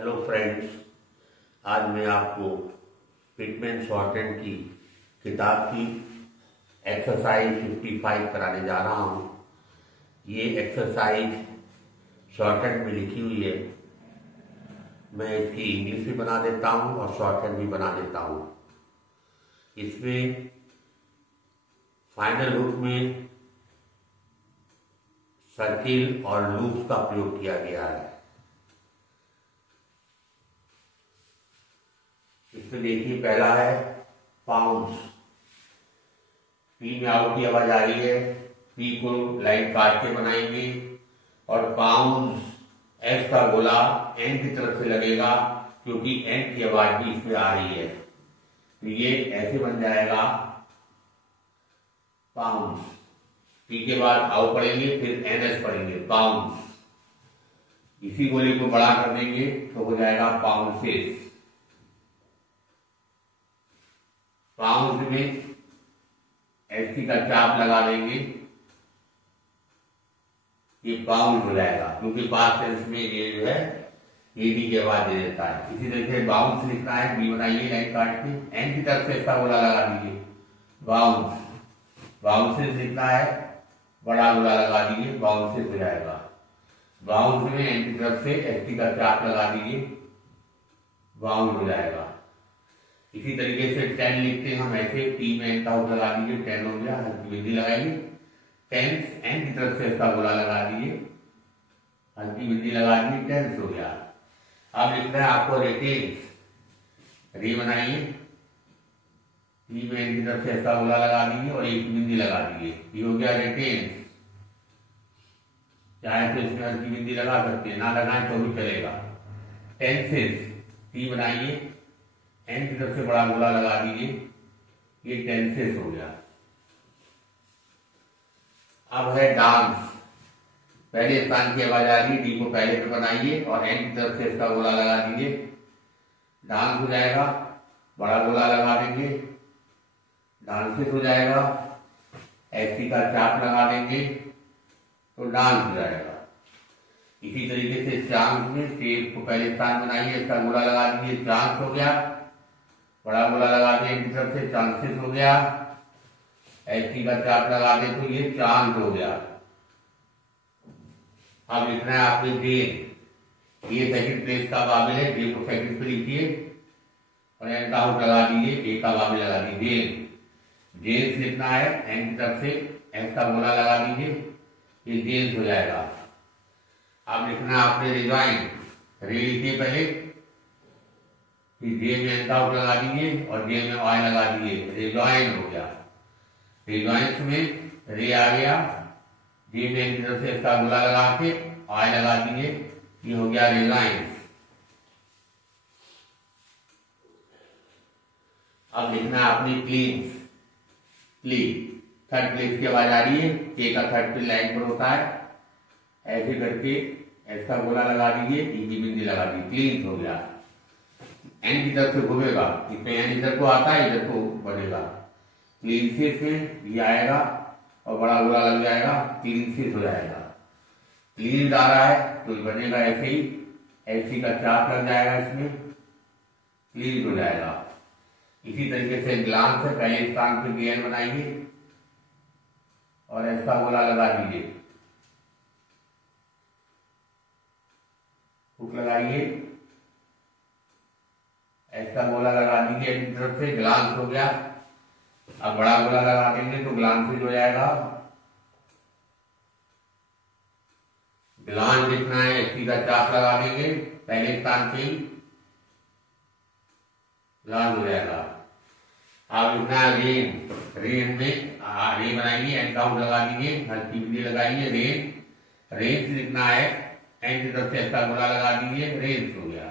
Hello friends, आज मैं आपको पिटमैन शॉर्टहैंड की किताब की एक्सरसाइज 55 कराने जा रहा हूँ। ये एक्सरसाइज शॉर्टहैंड में लिखी हुई है। मैं इसकी इंग्लिश भी बना देता हूँ और शॉर्टहैंड भी बना देता हूँ। इसमें फाइनल रूप में सर्किल और लूप्स का प्रयोग किया गया है। इसमें देखिए, पहला है पाउंड्स। पी में आउट की आवाज आ रही है। पी को लाइन काट के बनाएंगे और पाउंड्स एस का गोला एन की तरफ से लगेगा, क्योंकि एन की आवाज भी इसमें आ रही है। तो ये ऐसे बन जाएगा पाउंड्स। पी के बाद आउ पढ़ेंगे, फिर एन एस पढ़ेंगे, पाउंड्स। इसी गोले को बड़ा कर देंगे तो हो जाएगा पाउंडसेस। पाउंड में एसटी का चाप लगा देंगे, ये पाउंड हो जाएगा, क्योंकि पास्ट टेंस में ये जो है एडी की आवाज दे देता है। इसी तरह से बाउंस लिखना है, बी बनाइए लाइन काट के, एन की तरफ से इसका गोला लगा दीजिए, बाउंस। बाउंसेस लिखना है, बड़ा गोला लगा दीजिए, बाउंसेस हो जाएगा। बाउंस में एन की तरफ से एसटी का चाप लगा दीजिए, बाउंड हो जाएगा। इसी तरीके से 10 लिखते हैं हम ऐसे, टी में एन का लगा दीजिए, 10 हो गया, हल्की बिंदी लगाइए, टेंस एन की तरफ से इसका गोला लगा दीजिए, हल्की बिंदी लगा दीजिए, टेंस हो गया। अब लिखना है आपको रेटेन्स। री बनाइए, टी में एन की तरफ से इसका गोला लगा दीजिए और एक बिंदी लगा दीजिए, ये हो गया रेटेन्स। चाहे तो इसमें हल्की बिंदी लगा सकते हैं, ना लगाएं तो भी चलेगा। टेंसेस, टी बनाइए, एन की तरफ से बड़ा गोला लगा दीजिए, ये टेंसेस हो गया। अब है डांस। पहले स्थान की आवाज आ रही है, डी को पहले पे बनाइए और एन की तरफ से इसका गोला लगा दीजिए, डांस हो जाएगा। बड़ा गोला लगा देंगे, डांसेस हो जाएगा। एसटी का चाप लगा देंगे तो डांस हो जाएगा। इसी तरीके से चांस में टेप को पहले स्थान बनाइए, इसका गोला लगा दीजिए, चांस हो गया। बड़ा गोला लगा दें एक तरफ से, चांसेस हो गया। एसटी का चाप लगा दे तो ये चांस हो गया। अब लिखना है आपने डेन। ये सेकंड प्लेस का वाबिल है, डे को सेकंड पे लिखिए और एन का आउट लगा दीजिए, ए का वाबिल लगा दीजिए, डेन। डेन्स लिखना है, एन की तरफ से एस का गोला लगा दीजिए, ये डेन्स हो जाएगा। अब लिखना है आपने रिजॉइन। रे लिखिए पहले, जे में एन आउट लगा दीजिए और जे में वाई लगा दीजिए, रिजॉइन हो गया। रिजॉइंस में रे आ गया, जे में एन की तरफ से इसका गोला लगा के वाई लगा दीजिए, ये हो गया रिजॉइंस। अब लिखना है आपने क्लीन्स। क्लीन, थर्ड प्लेस की आवाज आ रही है, के का थर्ड प्लेस लाइन पर होता है, ऐसे करके इसका गोला लगा दीजिए, इजी बिंदी लगा दीजिए, क्लीन्स हो गया। एन की तरफ से घूमेगा, इसमें एन इधर को आता है, इधर को बढ़ेगा, क्लीनसिस में ये आएगा और बड़ा गोला लग जाएगा, क्लीनसिस हो जाएगा। क्लीन आ रहा है तो बनेगा ऐसे ही, ऐसी का चाप लग जाएगा, इसमें क्लीन हो जाएगा। इसी तरीके से ग्लांस है, पहले स्थान पे गेन बनाइए और इसका गोला लगा दीजिए, हुक लगाइए, ऐसा गोला लगा दीजिए एक तरफ से, ग्लांस हो गया। अब बड़ा गोला लगा देंगे तो ग्लांसिस हो जाएगा। ग्लांस लिखना है, एसटी का चाप लगा देंगे पहले स्थान पे ही, ग्लांस हो जाएगा। अब लिखना है रेन। रेन में रे बनाइए, एन काउंट लगा दीजिए, हल्की बिंदी लगाइए, रेन। रेन्स लिखना है, एन की तरफ से ऐसा गोला लगा दीजिए, रेन्स हो गया।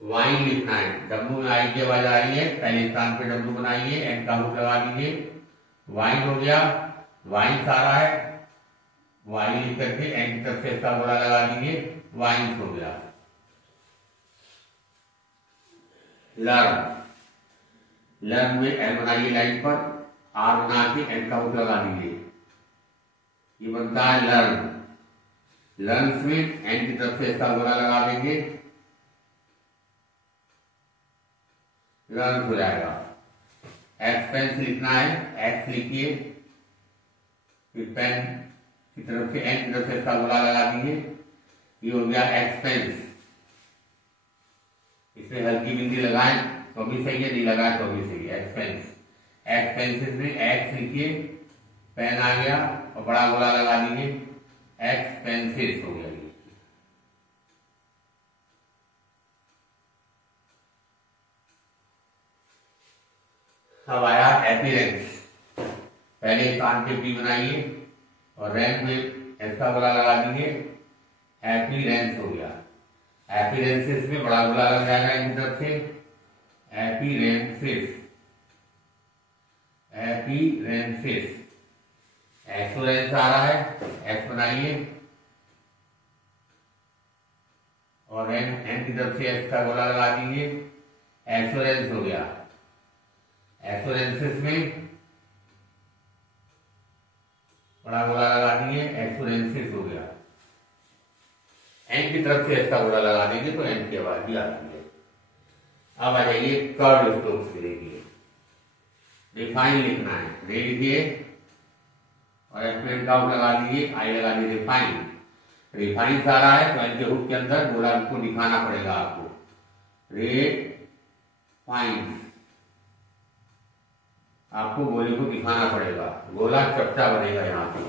वाइन लिखना है, डब्लू में आई की आवाज आ रही है, पहले स्थान पे डब्लू बनाइए, एन का हुक लगा दीजिए, वाइन हो गया। वाइन सारा है, वाइन लिख करके एन की तरफ से इसका गोला लगा दीजिए, वाइन हो गया। लर्न। लर्न में एल बनाइए लाइन पर, आर बना के एन का हुक लगा दीजिए, ये बनता है लर्न। लर्न्स में एन की तरफ से इसका गोला लगा देंगे, रन हो जाएगा। एक्सपेंस लिखना है, एक्स लिखिए, फिर पेन की तरफ से एन की तरफ से इसका गोला लगा दीजिए, ये हो गया एक्सपेंस। इसमें हल्की बिंदी लगाएं तो भी सही है, नहीं लगाएं तो भी सही है। एक्सपेंस, एक्सपेंसेस में एक्स लिखिए, पेन आ गया और बड़ा गोला लगा दीजिए, एक्सपेंसेस हो गया। अब आया एपीरेंस, पहले कान पे पी बनाइए और रैंक में ऐसा गोला लगा दीजिए, एपीरेंस हो गया। एपीरेंसेस में बड़ा गोला लग जाएगा इनकी तरफ से, एपीरेंसेस, एपीरेंसेस। एक्सोरेंस आ रहा है, एक्स बनाइए और एन की तरफ से एक्स का गोला लगा दीजिए, एक्सोरेंस हो गया। एक्सोरेंसेस में बड़ा गोला लगा दीजिए, एक्सोरेंसेस हो गया। एन की तरफ से इसका गोला लगा देंगे तो एन की आवाज भी आती है। अब आ जाइए कर्व स्ट्रोक्स के लिए। रिफाइन लिखना है, रे लिखिए और एक्सपेंट आउट लगा दीजिए, आई लगा दीजिए। रिफाइन, रिफाइन आ रहा है तो एन के हुक के अंदर गोला को दिखाना पड़ेगा आपको, रे फाइन, आपको गोले को दिखाना पड़ेगा, गोला चपटा बनेगा। यहाँ पे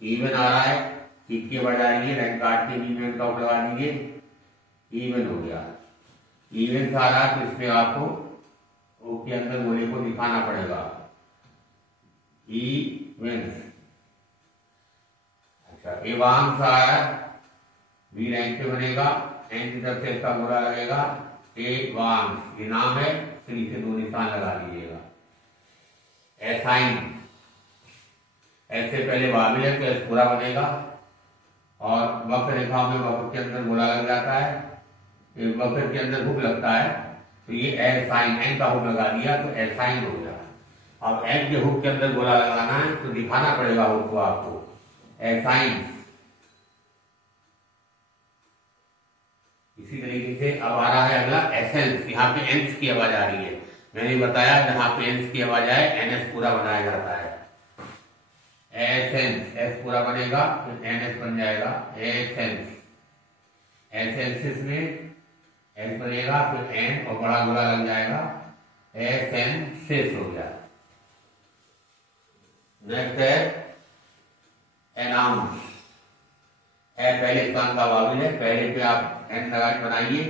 इवन आ रहा है, ठीक के बढ़ जाएंगे, रैंक काट के इवन टॉप लगा दीजिए, इवन हो गया। इवन आ रहा है तो इसमें आपको ओ के अंदर गोले को दिखाना पड़ेगा, इवन। अच्छा, एवांस आ रहा है, बी रैंक पे बनेगा, एन की तरफ से इसका गोला लगेगा, एवांस, ये नाम है, फिर इसे दो निशान लगा दीजिएगा। एसाइन, ऐसे पहले वाबिल है तो एस पूरा बनेगा और वक्र रेखा में वक्र के अंदर गोला लग जाता है, वक्र के अंदर हुक लगता है तो ये एसाइन, एन का हुक लगा दिया तो एसाइन हो गया। अब एन के हुक के अंदर गोला लगाना है तो दिखाना पड़ेगा हुक को आपको, एसाइन। इसी तरीके से अब आ रहा है अगला एसेंस, यहाँ पे एंस की आवाज आ रही है, मैंने बताया जहां पे एंस की आवाज आए एनएस पूरा बनाया जाता है। एसेंस, एस पूरा बनेगा फिर एनएस बन जाएगा, एसेंस। एसेंसिस में एस बनेगा फिर एन और बड़ा गोला लग जाएगा, एसेंसिस हो गया। नेक्स्ट है एनाउंस, ए पहले स्थान का वाबिल है, पहले पे आप एन लगा के बनाइए,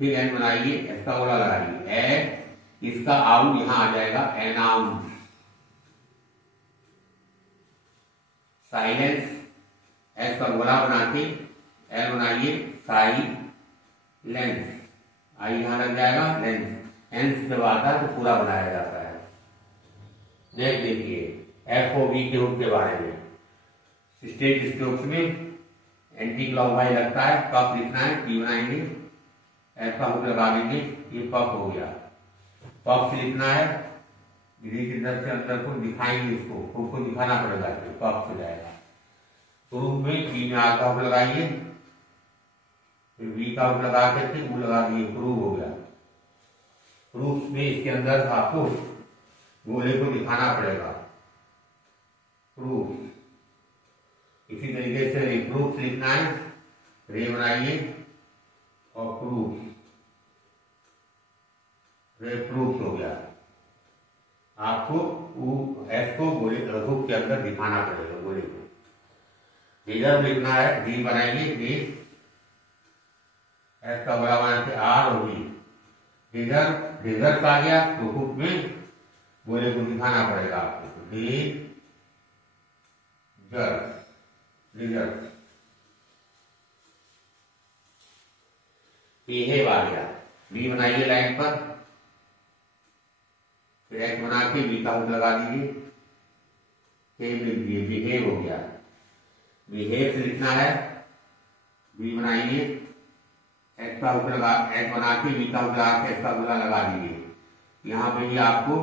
फिर एन बनाइए, इसका गोला लगाइए, ए, इसका आउट यहां आ जाएगा, एनाउंस। साइलेंस, एस का गोला बना के एल बनाइए, साइलेंस, आई यहां लग जाएगा, लेंस। एंस जब आता है तो पूरा बनाया जाता है। नेक्स्ट देखिए एफ ओ बी के हुक के बारे में। स्टेट स्ट्रोक्स में एंटी क्लॉकवाइज लगता है, कप लिखना है, पी बनाएंगे, एफ का हुक लगा देंगे, ये पफ हो गया। पफ से लिखना है, धीरे की तरफ से अंदर को दिखाएंगे, इसको हुक को दिखाना पड़ेगा, पफ हो जाएगा। प्रूफ में पी में आर का हुक लगाइए, फिर वी का हुक लगा करके वो लगा दिए, प्रूफ हो गया। प्रूफ में इसके अंदर आपको गोले को दिखाना पड़ेगा, प्रूफ। इसी तरीके से रिप्रूफ लिखना है, रे बनाइए और प्रूफ, रिप्रूफ हो गया। आपको एस को गोले हुक के अंदर दिखाना पड़ेगा, गोले को। रिजर्व लिखना है, डी बनाइए, डी, एस का बड़ा बना के आर होगी, रिजर्व। रिजर्व आ गया तो हुक में गोले को दिखाना पड़ेगा आपको, डी जर, रिजर्व। बिहेव आ गया, बी बनाइए लाइन पर, फिर एक्स बना के बी का हुक लगा दीजिए, बिहेव हो गया। बिहेव से लिखना है, बी बनाइए, एक्स का हुक लगा, एक्स बना के बी का हुक लगा के एक्स का गोला लगा दीजिए। यहाँ पे भी आपको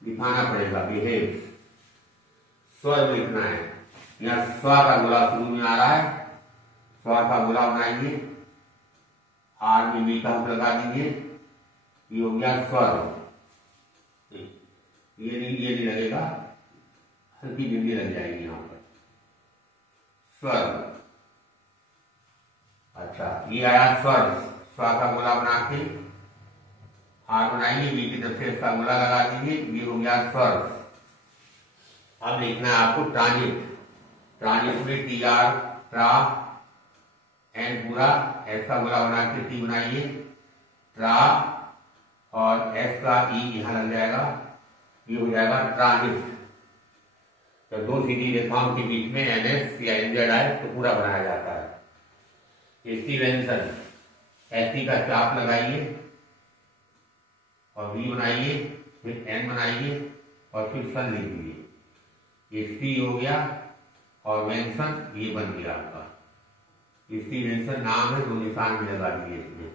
दिखाना पड़ेगा, बिहेव। स्वर लिखना है, यहाँ स्व का गोला शुरू में आ रहा है, स्व का गोला बनाइए, आर में बी का हुक लगा दीजिए, ये हो गया स्वर, ये नहीं लगेगा, हल्की बिंदी लग जाएगी यहाँ पर, स्वर। अच्छा, ये आया स्वर, स्वा का गोला बना के हार बनाइए, बी की तरफ से इसका गोला लगा दीजिए, ये हो गया स्वर। अब लिखना है आपको ट्रांजिट, ट्रांजिट में टी आर, ट्रा, एन पूरा, एस का गोला बना के टी बनाइए, ट्रा, और एस का ई यहां लग जाएगा, ये हो जाएगा ट्रांजिट। तो दो सीधी रेखाओं के बीच में एन एस या एनजेड आए तो पूरा बनाया जाता है। इसकी व्यंजन एस का चाप लगाइए और वी बनाइए, फिर एन बनाइए और फिर सन लिख दीजिए, इसकी हो गया, और मेंशन ये बन गया आपका। इसकी मेंशन नाम है, 2 निशान भी लगा दिए इसमें।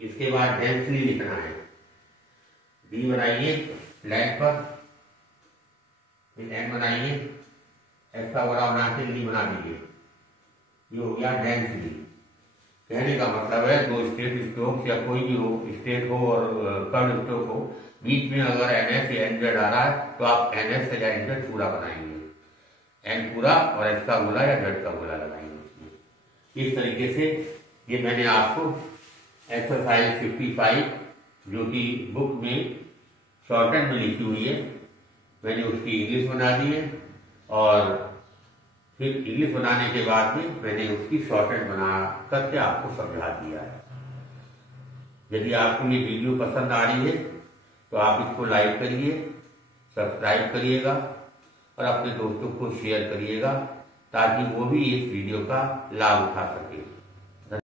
इसके बाद डेंसली लिखना है, डी बनाइए लाइन पर, फिर एन बनाइए, एस का बड़ा बना के डी बना दीजिए, ये हो गया डेंसली। कहने का मतलब है 2 स्ट्रेट स्ट्रोक या कोई भी हो, स्ट्रेट हो और कर्व स्ट्रोक हो, बीच में अगर एनएस या एनजेड आ रहा है तो आप एनएस या एनजेड पूरा बनाएंगे, एन पूरा और एस का गोला या जेड का गोला लगाएंगे उसमें। इस तरीके से ये मैंने आपको एक्सरसाइज 55 जो कि बुक में शॉर्टहैंड में लिखी हुई है, मैंने उसकी इंग्लिश बना दी है, और फिर इंग्लिश बनाने के बाद में मैंने उसकी शॉर्टहैंड बना करके आपको समझा दिया है। यदि आपको ये वीडियो पसंद आ रही है तो आप इसको लाइक करिए, सब्सक्राइब करिएगा और अपने दोस्तों को शेयर करिएगा ताकि वो भी इस वीडियो का लाभ उठा सके।